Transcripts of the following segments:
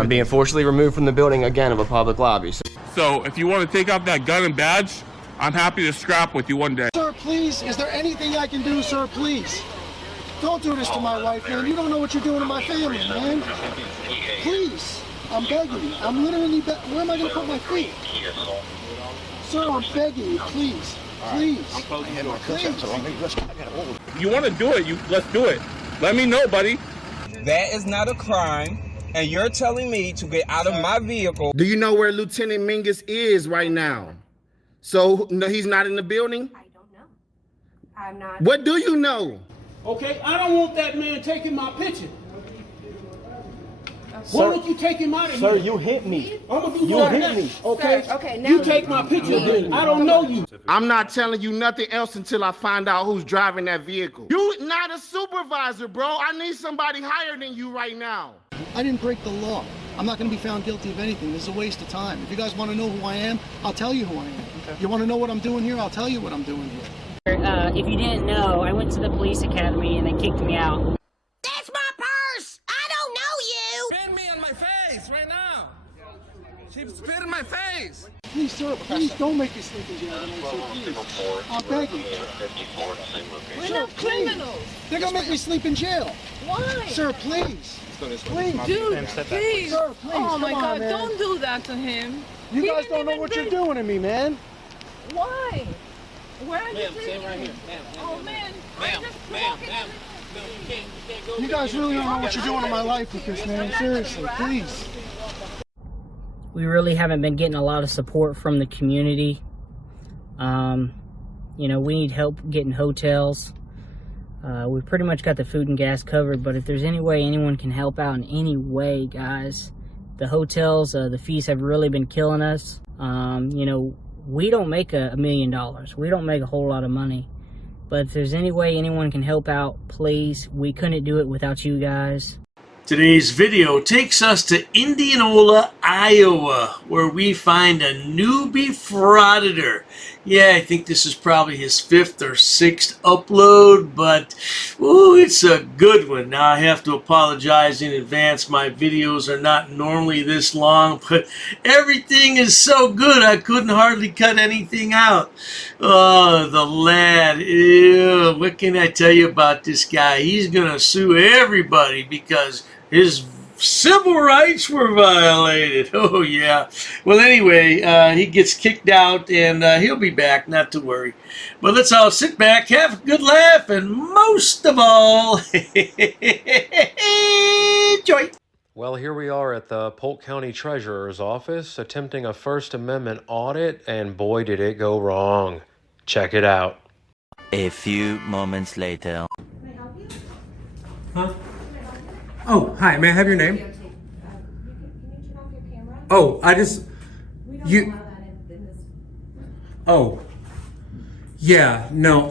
I'm being forcibly removed from the building again of a public lobby. So if you want to take out that gun and badge, I'm happy to scrap with you one day. Sir, please, is there anything I can do, sir, please? Don't do this to my wife, man. You don't know what you're doing to my family, man. Please, I'm begging you. I'm literally where am I going to put my feet? Sir, I'm begging you, please. Please. Please. You want to do it, let's do it. Let me know, buddy. That is not a crime, and you're telling me to get out of my vehicle. Do you know where Lieutenant Mingus is right now? So, no, he's not in the building? I don't know. I'm not. What do you know? Okay, I don't want that man taking my picture. Why don't you take him out of here? Sir, you hit me. I'm gonna do You that hit next, me. okay? Sir, okay, now you take my picture then. I don't know you. I'm not telling you nothing else until I find out who's driving that vehicle. You not a supervisor, bro. I need somebody higher than you right now. I didn't break the law. I'm not going to be found guilty of anything. This is a waste of time. If you guys want to know who I am, I'll tell you who I am. Okay. You want to know what I'm doing here? I'll tell you what I'm doing here. If you didn't know, I went to the police academy and they kicked me out. That's my purse! I don't know you! Spit me on my face right now. She spit in my face. Please, sir, please don't make me sleep in jail tonight, sir, please. I'm begging. We're not criminals! They're going to make me sleep in jail. Why? Sir, please. Please. Dude, please. Sir, please. Oh my Come on, God, man. don't do that to him. You He guys didn't don't know even what bring- you're doing to me, man. Why? Where are you Ma'am, taking stand right me? here. Ma'am, Oh man, ma'am, I'm just ma'am, walking. ma'am. No, you can't go. You guys really don't know what you're doing in my life with this, man. Seriously, please. We really haven't been getting a lot of support from the community. You know, we need help getting hotels. We pretty much got the food and gas covered, but if there's any way anyone can help out in any way, guys, the hotels, the fees have really been killing us. You know, we don't make $1 million. We don't make a whole lot of money. But if there's any way anyone can help out, please. We couldn't do it without you guys. Today's video takes us to Indianola, Iowa, where we find a newbie frauditor. Yeah, I think this is probably his 5th or 6th upload, but ooh, it's a good one. Now I have to apologize in advance. My videos are not normally this long, but everything is so good I couldn't hardly cut anything out. Oh, the lad. Ew, what can I tell you about this guy? He's gonna sue everybody because his civil rights were violated. Oh, yeah. Well, anyway, he gets kicked out, and he'll be back, not to worry. But let's all sit back, have a good laugh, and most of all, enjoy. Well, here we are at the Polk County Treasurer's office attempting a First Amendment audit, and boy, did it go wrong. Check it out. A few moments later. Can I help you? Huh? Oh, hi. May I have your name? Can you turn off your camera? Oh, I just... We don't You... allow that in this. Oh. Yeah, no,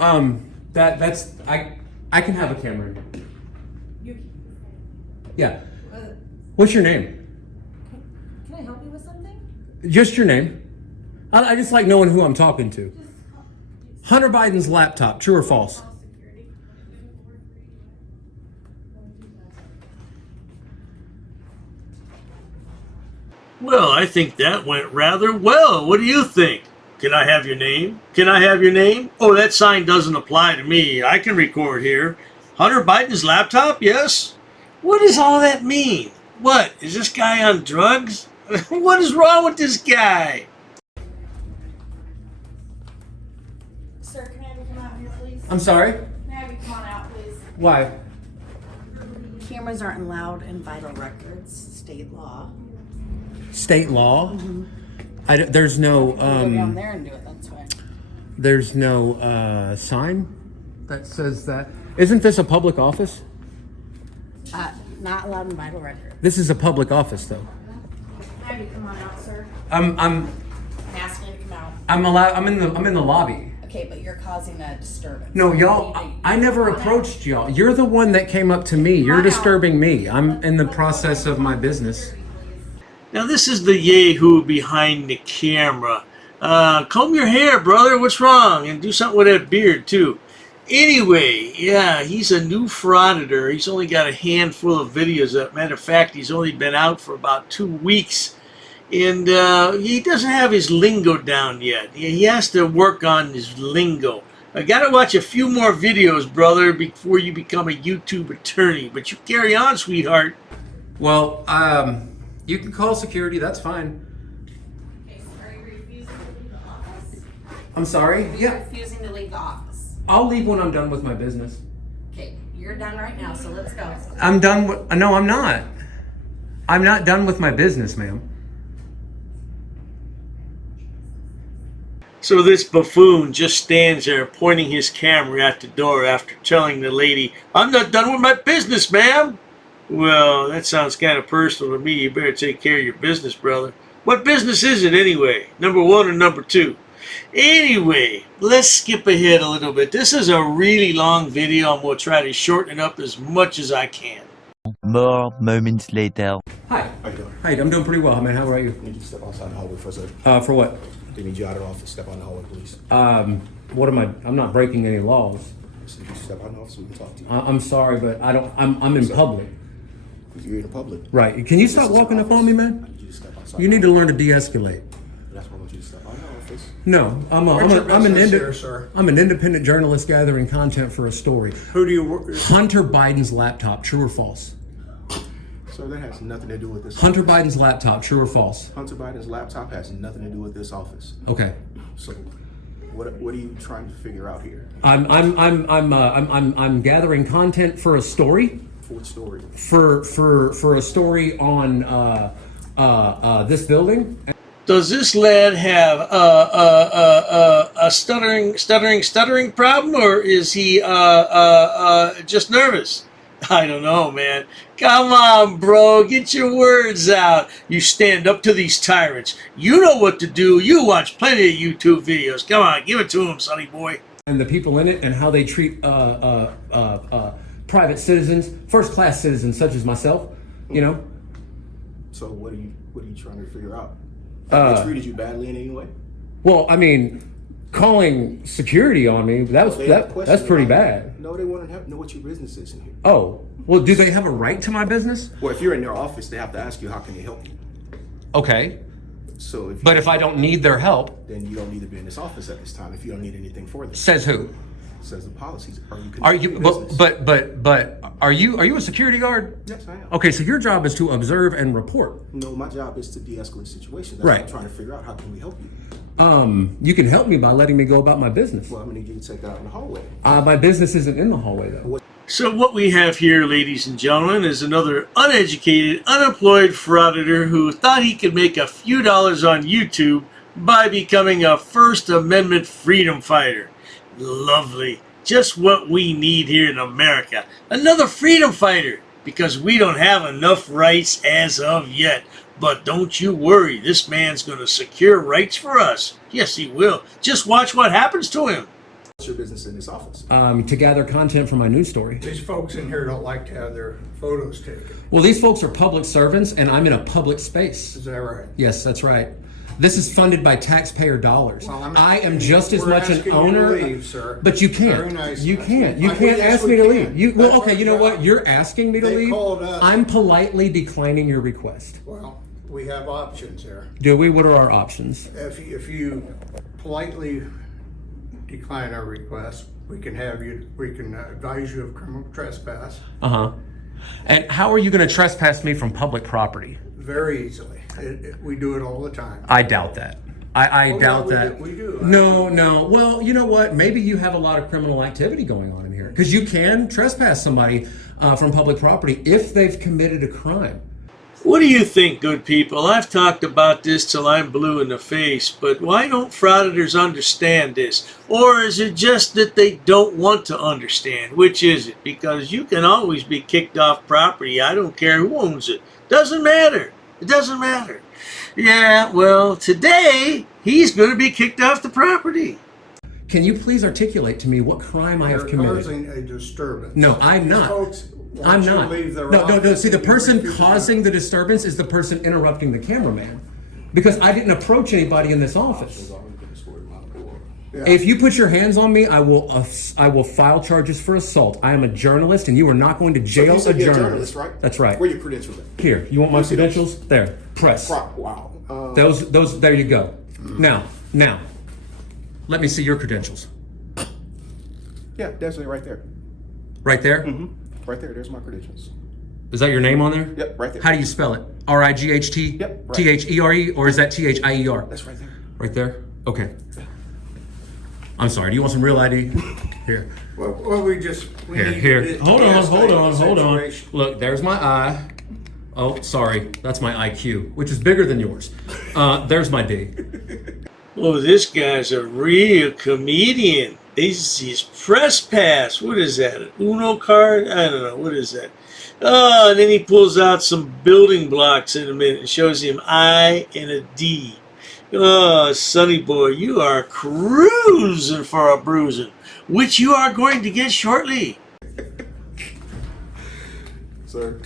that's... I can have a camera. Yeah. What's your name? Can I help you with something? Just your name. I just like knowing who I'm talking to. Hunter Biden's laptop, true or false? Well, I think that went rather well. What do you think? Can I have your name? Can I have your name? Oh, that sign doesn't apply to me. I can record here. Hunter Biden's laptop? Yes. What does all that mean? What? Is this guy on drugs? What is wrong with this guy? Sir, can I have you come out here, please? I'm sorry? Can I have you come on out, please? Why? Cameras aren't allowed in vital records, state law. State law? There's no, Go down there and do it, that's why. there's no, sign that says that. Isn't this a public office? Not allowed in vital records. This is a public office, though. Can I have you come on out, sir? I'm I'm asking you to come out. I'm in the lobby. Okay, but you're causing a disturbance. No, y'all, I never approached y'all. You're the one that came up to me. You're disturbing me. I'm in the process of my business. Now this is the yahoo behind the camera. Comb your hair, brother. What's wrong? And do something with that beard, too. Anyway, yeah, he's a new frauditor. He's only got a handful of videos. As a matter of fact, he's only been out for about 2 weeks. And he doesn't have his lingo down yet. He has to work on his lingo. I got to watch a few more videos, brother, before you become a YouTube attorney. But you carry on, sweetheart. Well, you can call security. That's fine. Okay, so are you refusing to leave the office? I'm sorry? Are you Yeah. refusing to leave the office? I'll leave when I'm done with my business. Okay, you're done right now, so let's go. I'm done with... No, I'm not. I'm not done with my business, ma'am. So this buffoon just stands there pointing his camera at the door after telling the lady, "I'm not done with my business, ma'am." Well, that sounds kind of personal to me. You better take care of your business, brother. What business is it anyway? Number 1 or number 2? Anyway, let's skip ahead a little bit. This is a really long video. I'm going to try to shorten it up as much as I can. More moments later. Hi. How you doing? Hi, I'm doing pretty well, man. How are you? I need you to step outside the hallway for a second. For what? They need you out of the office. Step out in the hallway, please. What am I? I'm not breaking any laws. So you step out in the office so we can talk to you. I'm sorry, but I don't. I'm in public. You're in public. Right. Can you stop walking up on me, man? I need you to step outside. You need to learn to de-escalate. That's why I want you to step out in the office. No, I'm an independent journalist gathering content for a story. Who do you work? Hunter Biden's laptop, true or false? So that has nothing to do with this. Hunter office. Biden's laptop, true or false? Hunter Biden's laptop has nothing to do with this office. Okay. So, what are you trying to figure out here? I'm gathering content for a story. For what story? For a story on this building. Does this lad have a stuttering problem, or is he just nervous? I don't know, man. Come on, bro. Get your words out. You stand up to these tyrants. You know what to do. You watch plenty of YouTube videos. Come on, give it to him, sonny boy. And the people in it and how they treat private citizens, first-class citizens such as myself, you know. So what are you trying to figure out? They treated you badly in any way? Well, I mean, calling security on me, that's pretty bad. No, they want to know what your business is in here. Oh, well, do they have a right to my business? Well, if you're in their office, they have to ask you, how can they help you? Okay. So if I don't need their help, then you don't need to be in this office at this time if you don't need anything for them. Says who? Says the policies. Are you but are you a security guard? Yes, I am. Okay, so your job is to observe and report. No, my job is to de-escalate situations. That's Right. what I'm trying to figure out. How can we help you? You can help me by letting me go about my business. Well, I'm gonna need you to take that out in the hallway. My business isn't in the hallway though. So what we have here, ladies and gentlemen, is another uneducated, unemployed frauditor who thought he could make a few dollars on YouTube by becoming a First Amendment freedom fighter. Lovely. Just what we need here in America. Another freedom fighter, because we don't have enough rights as of yet. But don't you worry, this man's going to secure rights for us. Yes, he will. Just watch what happens to him. What's your business in this office? To gather content for my news story. These folks in here don't like to have their photos taken. Well, these folks are public servants, and I'm in a public space. Is that right? Yes, that's right. This is funded by taxpayer dollars. Well, I am just as we're much an asking owner. you to leave, sir. But you can't. Very nice. You can't. You Yes, can't ask me to we leave. can. You That's okay? our You know what? job. You're asking me to They leave. called us. I'm politely declining your request. Well, we have options here. Do we? What are our options? If you politely decline our request, we can advise you of criminal trespass And how are you going to trespass me from public property? very easily. We do it all the time. I doubt that. I doubt that. We do. No. Well, you know what? Maybe you have a lot of criminal activity going on in here because you can trespass somebody from public property if they've committed a crime. What do you think, good people? I've talked about this till I'm blue in the face, but why don't frauditors understand this? Or is it just that they don't want to understand? Which is it? Because you can always be kicked off property. I don't care who owns it. Doesn't matter. It doesn't matter. Yeah, well, today, he's going to be kicked off the property. Can you please articulate to me what crime I have committed? You're causing a disturbance. No, I'm not. I'm not. No. See, the person causing the disturbance is the person interrupting the cameraman, because I didn't approach anybody in this office. If you put your hands on me, I will file charges for assault. I am a journalist, and you are not going to jail you said a you're journalist. Right? That's right. Where are your credentials at? Here, you want my credentials? There, press. Wow. Those. There you go. Now, let me see your credentials. Yeah, definitely right there. Right there. Right there. There's my credentials. Is that your name on there? Yep, right there. How do you spell it? R-I-G-H-T? Yep, right. T-H-E-R-E? Or is that T-H-I-E-R? That's right there. Right there? Okay. I'm sorry, do you want some real ID? Here. Well, we Here. Hold on. Look, there's my eye. Oh, sorry, that's my IQ, which is bigger than yours. There's my D. Oh, this guy's a real comedian. This is his press pass. What is that? An Uno card? I don't know. What is that? Oh, and then he pulls out some building blocks in a minute and shows him I and a D. Oh, Sonny boy, you are cruising for a bruising, which you are going to get shortly. Sir.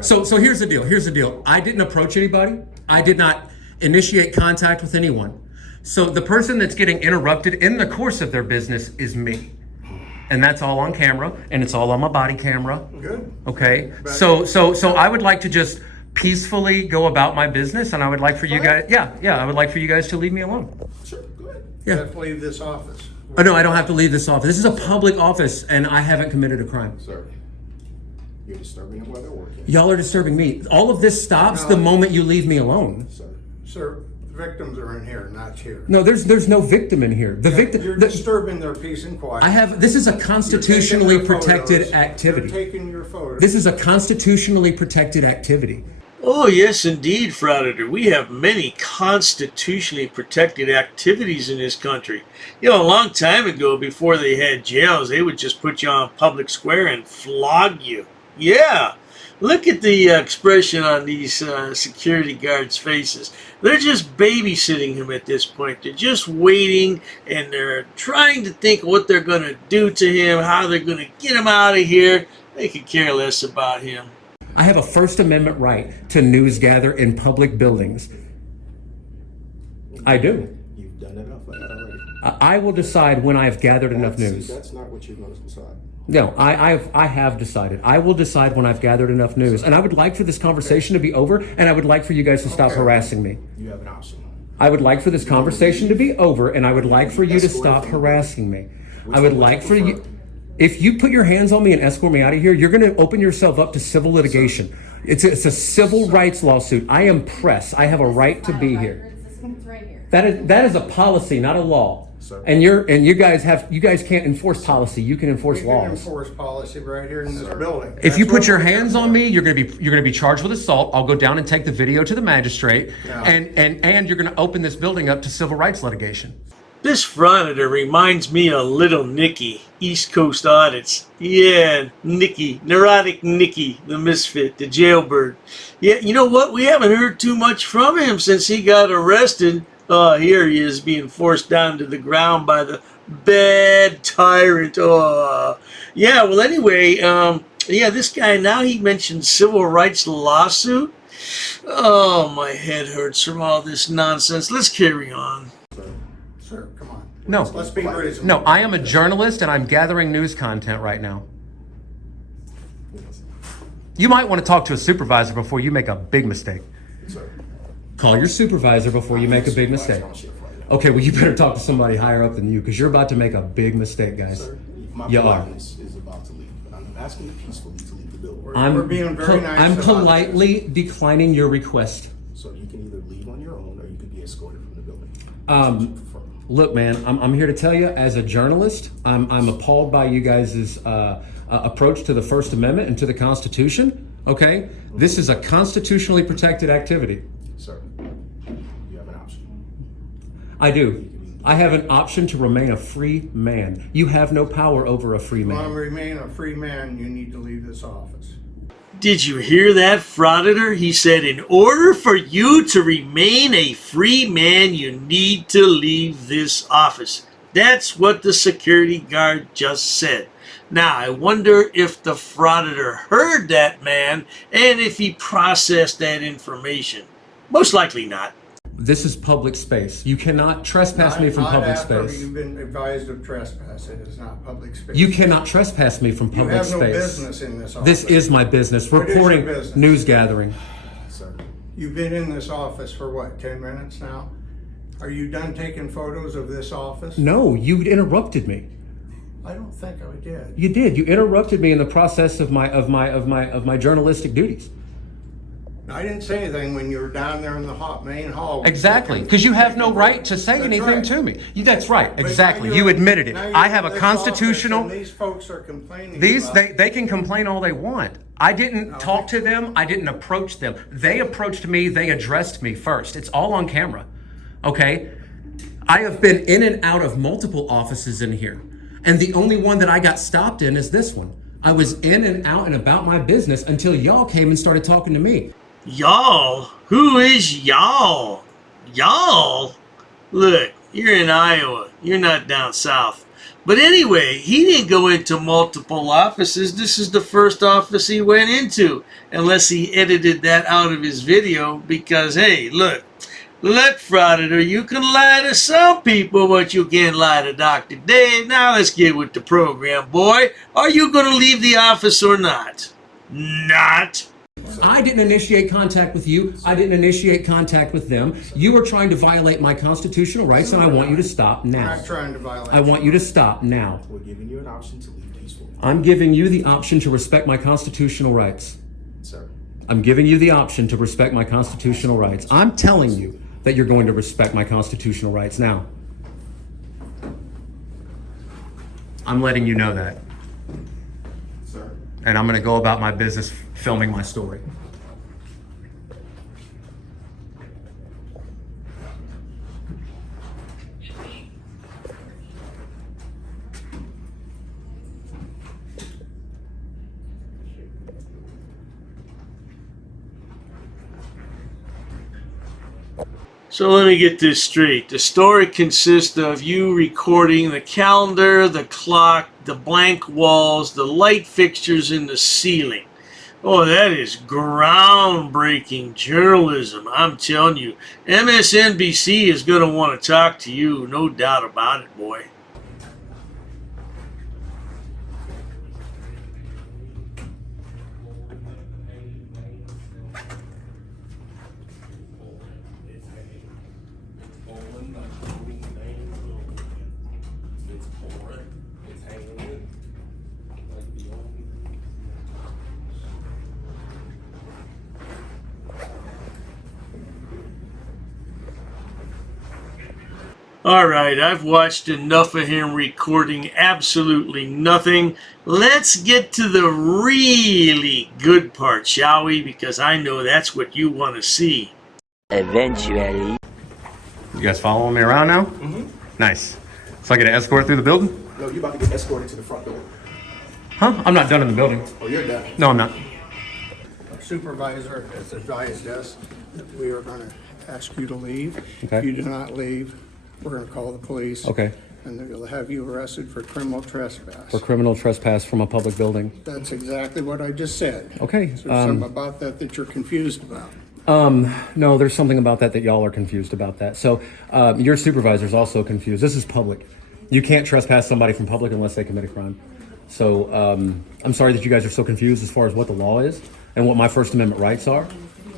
So here's the deal. I didn't approach anybody. I did not initiate contact with anyone. So the person that's getting interrupted in the course of their business is me. And that's all on camera, and it's all on my body camera. Good. Okay. So I would like to just peacefully go about my business, and I would like for you guys, I would like for you guys to leave me alone. Sure, go ahead. You have to leave this office. Oh no, I don't have to leave this office. This is a public office, and I haven't committed a crime. Sir, you're disturbing them while they're working. Y'all are disturbing me. All of this stops the moment you leave me alone. Sir, victims are in here, not here. No, there's no victim in here. You're disturbing their peace and quiet. This is a constitutionally protected You're activity. taking your photos. This is a constitutionally protected activity. Oh, yes, indeed, Frauditor. We have many constitutionally protected activities in this country. You know, a long time ago, before they had jails, they would just put you on public square and flog you. Yeah. Look at the expression on these security guards' faces. They're just babysitting him at this point. They're just waiting, and they're trying to think what they're going to do to him, how they're going to get him out of here. They could care less about him. I have a First Amendment right to news gather in public buildings. I do. You've done enough of that already. I will decide when I've gathered enough news. That's not what you're going to decide. No, I have decided. I will decide when I've gathered enough news. And I would like for this conversation to be over, and I would like for you guys to stop harassing me. You have an option. I would like for this conversation to be over, and I would like for you to stop harassing me. I would like for you... If you put your hands on me and escort me out of here, you're going to open yourself up to civil litigation. It's a civil rights lawsuit. I am press. I have a right to be here. That is a policy, not a law. And you guys can't enforce policy. You can enforce laws. We can enforce policy right here in this building. If you put your hands on me, you're going to be charged with assault. I'll go down and take the video to the magistrate, and you're going to open this building up to civil rights litigation. This Frauditor reminds me of Little Nicky, East Coast Audits. Yeah, Nicky, neurotic Nicky, the misfit, the jailbird. Yeah, you know what? We haven't heard too much from him since he got arrested. Oh, here he is being forced down to the ground by the bad tyrant. Oh, yeah, well, anyway, this guy, now he mentioned civil rights lawsuit. Oh, my head hurts from all this nonsense. Let's carry on. Sir, come on. No. Let's be reasonable. No, I am a journalist, and I'm gathering news content right now. You might want to talk to a supervisor before you make a big mistake. Call your supervisor before you make a big mistake. Okay, well, you better talk to somebody higher up than you, because you're about to make a big mistake, guys. You are. Is about to leave, but I'm asking you peacefully to leave the building. We're being very nice. I'm politely declining your request. So you can either leave on your own, or you could be escorted from the building. Look, man, I'm here to tell you, as a journalist, I'm appalled by you guys' approach to the First Amendment and to the Constitution. Okay? This is a constitutionally protected activity. Sir, you have an option. I do. I have an option to remain a free man. You have no power over a free If you want man. to remain a free man, you need to leave this office. Did you hear that, Frauditor? He said, in order for you to remain a free man, you need to leave this office. That's what the security guard just said. Now, I wonder if the Frauditor heard that man and if he processed that information. Most likely not. This is public space. You cannot trespass me from Not public after space. You've been advised of trespass. It is not public space. You cannot trespass me from public You have no space. business in this office. This is my business. What is your Reporting, business? news gathering. Sir. You've been in this office for what, 10 minutes now? Are you done taking photos of this office? No, you interrupted me. I don't think I did. You did. You interrupted me in the process of my journalistic duties. I didn't say anything when you were down there in the main hall. Exactly, because you have no right to say That's anything right. to me. That's right. But Exactly. now You you're- admitted it. now you're I have a in this constitutional. office and these folks are complaining. These about- they can complain all they want. I didn't talk to them. I didn't approach them. They approached me. They addressed me first. It's all on camera. Okay? I have been in and out of multiple offices in here. And the only one that I got stopped in is this one. I was in and out and about my business until y'all came and started talking to me. Y'all? Who is y'all? Y'all? Look, you're in Iowa. You're not down south. But anyway, he didn't go into multiple offices. This is the first office he went into. Unless he edited that out of his video because, hey, look, Frauditor, you can lie to some people, but you can't lie to Dr. Dave. Now let's get with the program, boy. Are you going to leave the office or not? Not. I didn't initiate contact with you. I didn't initiate contact with them. You are trying to violate my constitutional rights, and I want you to stop I'm now. not trying to violate. I want you to stop now. We're giving you an option to leave peacefully. I'm giving you the option to respect my constitutional rights. Sir. I'm giving you the option to respect my constitutional rights. I'm telling you that you're going to respect my constitutional rights now. I'm letting you know that. Sir. And I'm going to go about my business filming my story. So let me get this straight. The story consists of you recording the calendar, the clock, the blank walls, the light fixtures in the ceiling. Oh, that is groundbreaking journalism. I'm telling you, MSNBC is going to want to talk to you, no doubt about it, boy. Alright, I've watched enough of him recording absolutely nothing. Let's get to the really good part, shall we? Because I know that's what you want to see. Eventually. You guys following me around now? Mm-hmm. Nice. So I get an escort through the building? No, you're about to get escorted to the front door. Huh? I'm not done in the building. Oh, you're done. No, I'm not. Supervisor has advised us that we are going to ask you to leave. Okay. If you do not leave, we're going to call the police. Okay. And they'll have you arrested for criminal trespass. For criminal trespass from a public building. That's exactly what I just said. Okay. Is there something about that you're confused about? No, there's something about that y'all are confused about that. So your supervisor's also confused. This is public. You can't trespass somebody from public unless they commit a crime. So I'm sorry that you guys are so confused as far as what the law is and what my First Amendment rights are.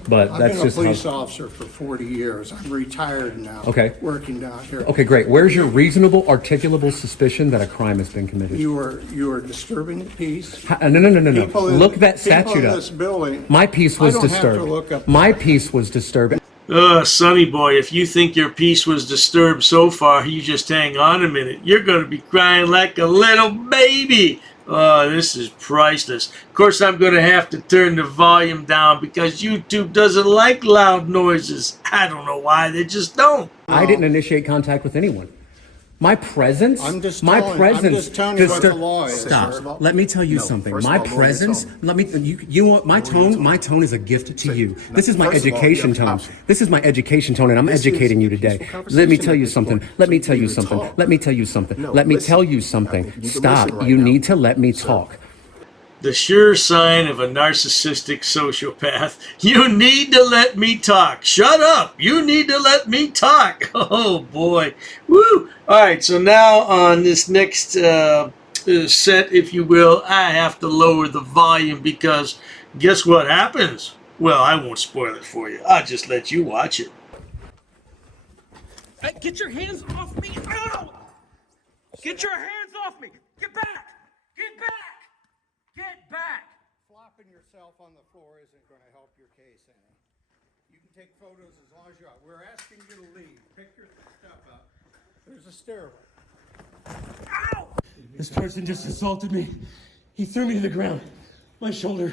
But I've that's been a just police officer for 40 years. I'm retired now. Okay. Working down here. Okay, great. Where's your reasonable, articulable suspicion that a crime has been committed? You are disturbing the peace. No. People in- Look that people statute in up. this building. My piece was I don't have to disturbed. look up- My piece was disturbed. Sonny boy, if you think your peace was disturbed so far, you just hang on a minute. You're going to be crying like a little baby. Oh, this is priceless. Of course, I'm going to have to turn the volume down because YouTube doesn't like loud noises. I don't know why, they just don't. I didn't initiate contact with anyone. My presence. I'm just my telling- presence. I'm just telling you what the law is, Stop. sir. Let me tell you something. first of My all, Lord, presence. tell me. Let me. You want my tone. My tone is a gift to you. This is my first of all, education you have tone. options. This is my education tone, and I'm This is educating you a today. peaceful Let me conversation tell you at this something. point. Let me So tell you you can something. talk. Let me tell you something. No, Let me listen. tell you I something. think you can Stop. listen right You now. need to let me talk. The sure sign of a narcissistic sociopath. You need to let me talk. Shut up. You need to let me talk. Oh, boy. Woo. All right, so now on this next set, if you will, I have to lower the volume because guess what happens? Well, I won't spoil it for you. I'll just let you watch it. Hey, get your hands off me! Ow! Get your hands off me! Get back! Get back! Get back! Flopping yourself on the floor isn't going to help your case any. You can take photos as long as you want. We're asking you to leave. Pick your stuff up. There's a stairway. Ow! This person just assaulted me. He threw me to the ground. My shoulder.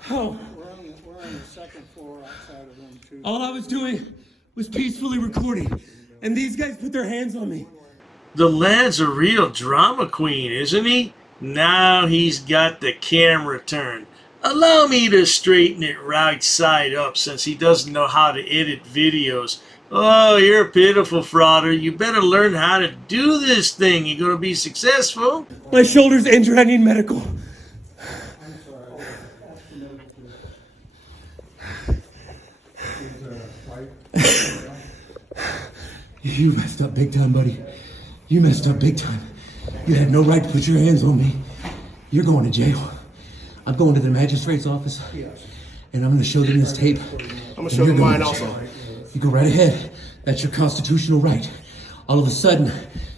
How? We're on the second floor outside of room 2. All I was doing was peacefully recording, and these guys put their hands on me. The lad's a real drama queen, isn't he? Now he's got the camera turned. Allow me to straighten it right side up since he doesn't know how to edit videos. Oh, you're a pitiful frauder. You better learn how to do this thing. You're going to be successful. My shoulder's injured. I need medical. You messed up big time, buddy. You messed up big time. You had no right to put your hands on me. You're going to jail. I'm going to the magistrate's office, and I'm going to show them this tape. I'm going to show them mine also. You go right ahead. That's your constitutional right. All of a sudden,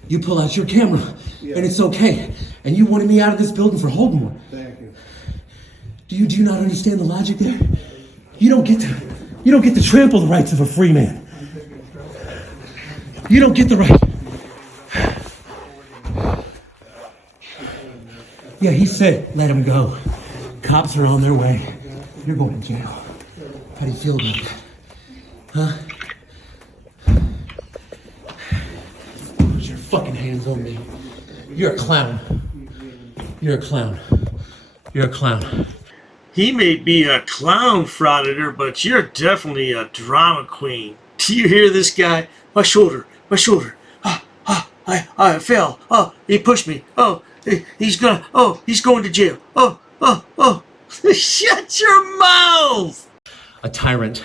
you pull out your camera, and it's okay. And you wanted me out of this building for holding one. Thank you. Do you not understand the logic there? You don't get to trample the rights of a free man. You don't get the right. Yeah, he said, let him go. Cops are on their way. You're going to jail. How do you feel about that? Huh? Put your fucking hands on me. You're a clown. You're a clown. You're a clown. He may be a clown, Frauditor, but you're definitely a drama queen. Do you hear this guy? My shoulder. My shoulder. I fell. Oh, he pushed me. Oh, he's going to jail. Oh. Shut your mouth! A tyrant.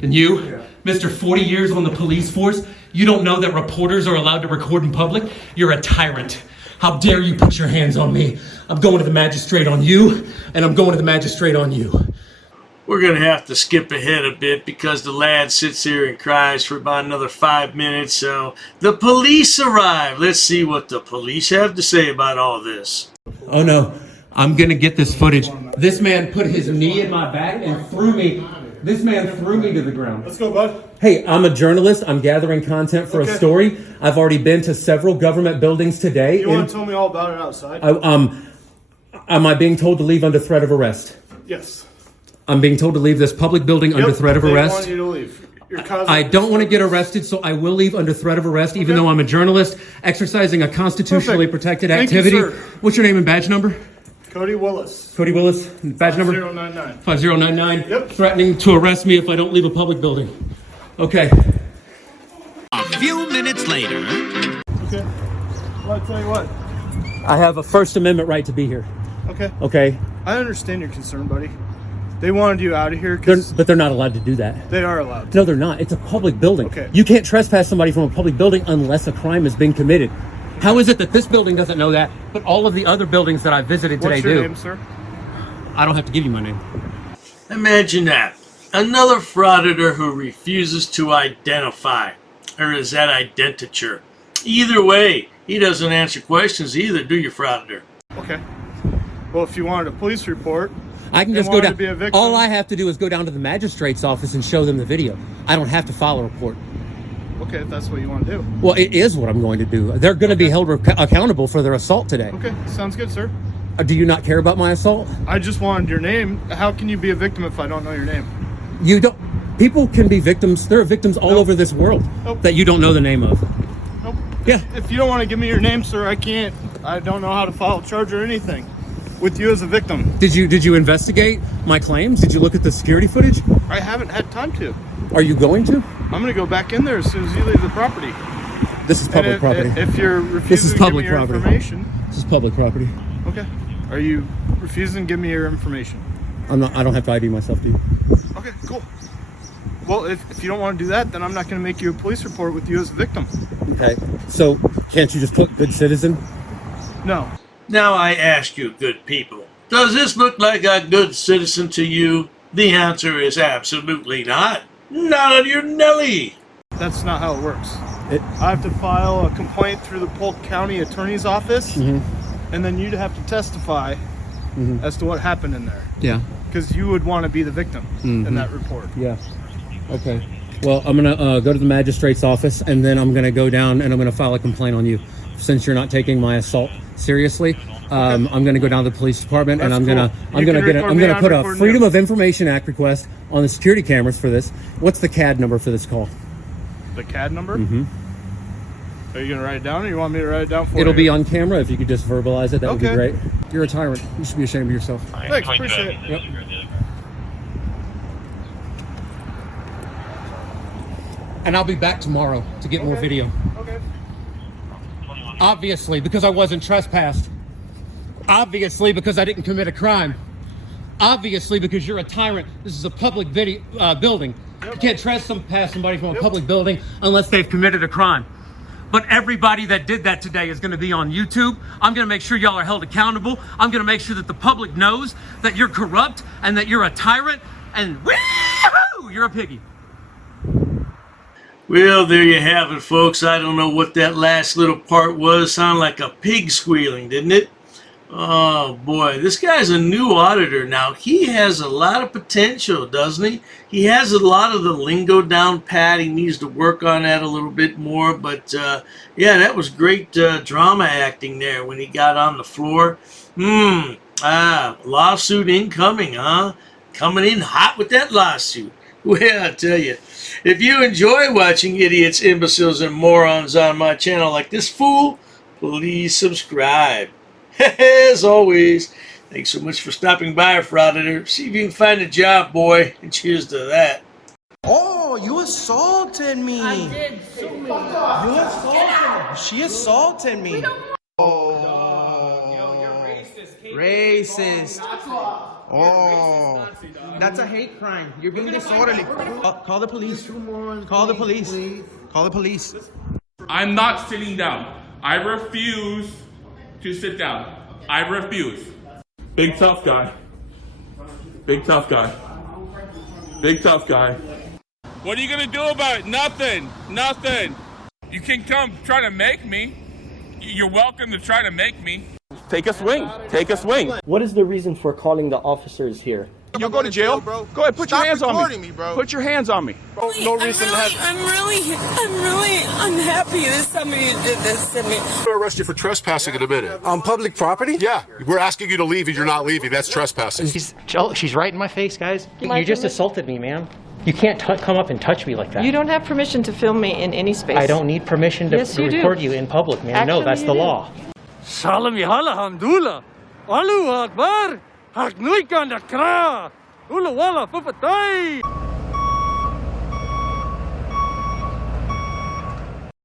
And you, Mr. 40 years on the police force, you don't know that reporters are allowed to record in public? You're a tyrant. How dare you put your hands on me? I'm going to the magistrate on you, and I'm going to the magistrate on you. We're going to have to skip ahead a bit because the lad sits here and cries for about another 5 minutes. So the police arrive. Let's see what the police have to say about all this. Oh no, I'm going to get this footage. This man put his knee in my back and threw me. This man threw me to the ground. Let's go, bud. Hey, I'm a journalist. I'm gathering content for a story. I've already been to several government buildings today. You want to tell me all about it outside? Am I being told to leave under threat of arrest? Yes. I'm being told to leave this public building under threat of arrest. They want you to leave. Your cousin. I don't want to get arrested, so I will leave under threat of arrest, even though I'm a journalist exercising a constitutionally protected activity. You, sir. What's your name and badge number? Cody Willis. Cody Willis. Badge number? 5099. 5099. Yep. Threatening to arrest me if I don't leave a public building. Okay. A few minutes later. Okay. Well, I tell you what. I have a First Amendment right to be here. Okay. Okay. I understand your concern, buddy. They wanted you out of here. But they're not allowed to do that. They are allowed. No, they're not. It's a public building. Okay. You can't trespass somebody from a public building unless a crime has been committed. How is it that this building doesn't know that, but all of the other buildings that I visited today do? What's your name, sir? I don't have to give you my name. Imagine that. Another frauditor who refuses to identify, or is that identiture? Either way, he doesn't answer questions either, do you, frauditor? Okay. Well, if you wanted a police report, I can just go down. All I have to do is go down to the magistrate's office and show them the video. I don't have to file a report. Okay, if that's what you want to do. Well, it is what I'm going to do. They're going to be held accountable for their assault today. Okay, sounds good, sir. Do you not care about my assault? I just wanted your name. How can you be a victim if I don't know your name? You don't. People can be victims. There are victims all over this world that you don't know the name of. Nope. Yeah. If you don't want to give me your name, sir, I can't. I don't know how to file a charge or anything with you as a victim. Did you investigate my claims? Did you look at the security footage? I haven't had time to. Are you going to? I'm going to go back in there as soon as you leave the property. This is public property. If you're refusing this is public to give me your property. information. This is public property. Okay. Are you refusing to give me your information? I don't have to ID myself, do you? Okay, cool. Well, if you don't want to do that, then I'm not going to make you a police report with you as a victim. Okay. So can't you just put good citizen? No. Now I ask you, good people, does this look like a good citizen to you? The answer is absolutely not. Not on your Nelly. That's not how it works. I have to file a complaint through the Polk County Attorney's Office, and then you'd have to testify as to what happened in there. Yeah. Because you would want to be the victim in that report. Yeah. Okay. Well, I'm going to go to the magistrate's office, and then I'm going to go down and I'm going to file a complaint on you. Since you're not taking my assault seriously, I'm going to go down to the police department, and I'm going to put a Freedom of Information Act request on the security cameras for this. What's the CAD number for this call? The CAD number? Are you going to write it down, or you want me to write it down for you? It'll be on camera. If you could just verbalize it, that would be great. You're a tyrant. You should be ashamed of yourself. Thanks, appreciate it. Yep. And I'll be back tomorrow to get more video. Okay. Obviously, because I wasn't trespassed. Obviously, because I didn't commit a crime. Obviously, because you're a tyrant. This is a public video building. You can't trespass somebody from a public building unless they've committed a crime. But everybody that did that today is going to be on YouTube. I'm going to make sure y'all are held accountable. I'm going to make sure that the public knows that you're corrupt and that you're a tyrant and woo-hoo, you're a piggy. Well, there you have it, folks. I don't know what that last little part was. Sounded like a pig squealing, didn't it? Oh, boy. This guy's a new auditor now. He has a lot of potential, doesn't he? He has a lot of the lingo down pat. He needs to work on that a little bit more. But, yeah, that was great drama acting there when he got on the floor. Lawsuit incoming, huh? Coming in hot with that lawsuit. Well, I tell you, if you enjoy watching idiots, imbeciles, and morons on my channel like this fool, please subscribe. As always, thanks so much for stopping by, Frauditor. See if you can find a job, boy, and cheers to that. Oh, you assaulted me. I did. You assaulted me. She assaulted me. Yo, you're racist. Racist. Oh, that's a hate crime. You're being disorderly. Call the police. Call the police. Call the police. I'm not sitting down. I refuse to sit down. I refuse. Big tough guy. Big tough guy. Big tough guy. What are you gonna do about it? Nothing. Nothing. You can come try to make me. You're welcome to try to make me. Take a swing. Take a swing. What is the reason for calling the officers here? You'll go to jail, bro. Go ahead, put your hands on me. Bro. Put your hands on me. No reason to have. I'm really unhappy that somebody did this to me. I'm going to arrest you for trespassing in a minute. On public property? Yeah, we're asking you to leave and you're not leaving. That's trespassing. She's right in my face, guys. You just assaulted me, ma'am. You can't come up and touch me like that. You don't have permission to film me in any space. I don't need permission to Yes, you record do. you in public, ma'am. Actually, No, that's you the do. law. Salam yahala hamdullah. Allahu Akbar. Haknuikan dakra. Ula wala papatay.